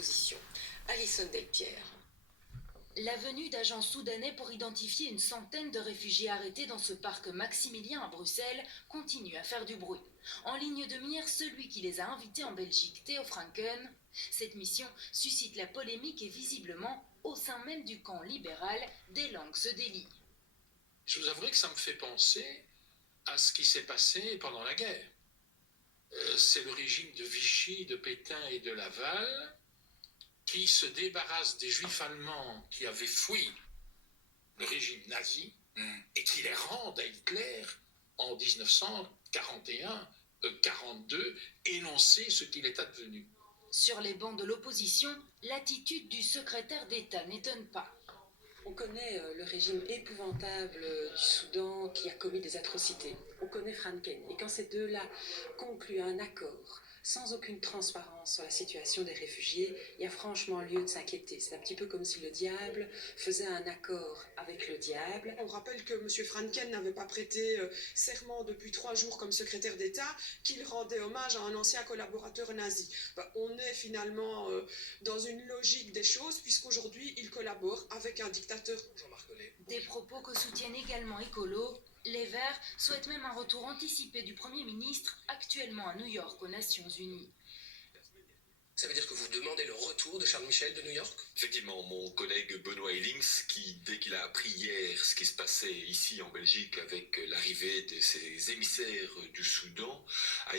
l'opposition. Alison Delpierre. La venue d'agents soudanais pour identifier une centaine de réfugiés arrêtés dans ce parc Maximilien à Bruxelles continue à faire du bruit. En ligne de mire, celui qui les a invités en Belgique, Theo Franken. Cette mission suscite la polémique et visiblement, au sein même du camp libéral, des langues se délient. Je vous avouerai que ça me fait penser à ce qui s'est passé pendant la guerre. C'est le régime de Vichy, de Pétain et de Laval qui se débarrasse des juifs allemands qui avaient fui le régime nazi et qui les rendent à Hitler en 1941-42, énoncer ce qu'il est advenu. Sur les bancs de l'opposition, l'attitude du secrétaire d'État n'étonne pas. On connaît le régime épouvantable du Soudan qui a commis des atrocités. On connaît Franken. Et quand ces deux-là concluent un accord sans aucune transparence sur la situation des réfugiés, il y a franchement lieu de s'inquiéter. C'est un petit peu comme si le diable faisait un accord avec le diable. On rappelle que M. Franken n'avait pas prêté serment depuis 3 jours comme secrétaire d'État, qu'il rendait hommage à un ancien collaborateur nazi. On est finalement dans une logique des choses, puisqu'aujourd'hui, il collabore avec un dictateur. Jean-Marc Collet. Des propos que soutiennent également Écolo. Les Verts souhaitent même un retour anticipé du Premier ministre, actuellement à New York aux Nations Unies. Ça veut dire que vous demandez le retour de Charles Michel de New York? Effectivement, mon collègue Benoît Hellings, qui, dès qu'il a appris hier ce qui se passait ici en Belgique avec l'arrivée de ces émissaires du Soudan, a